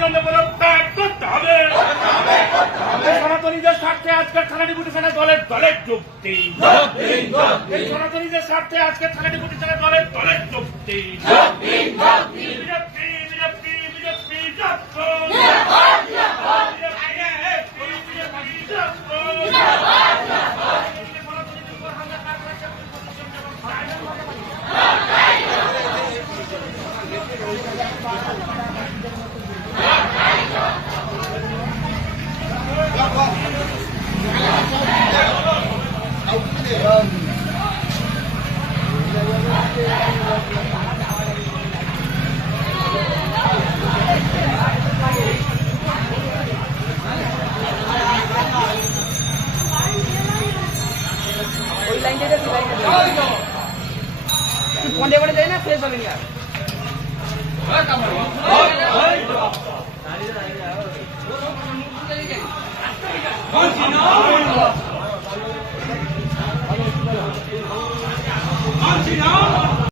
অবিলম্বে পদত্যাগ করতে হবে। সনাতনীদের স্বার্থে আজকের থানা ডিপুটেশনে দলের দলের যুক্তি সনাতনীদের স্বার্থে আজকের থানা ডিপুটেশনে দলের দলের যুক্তি ফোনে করে দেয় না ফ্রেশ হবে না মানছি না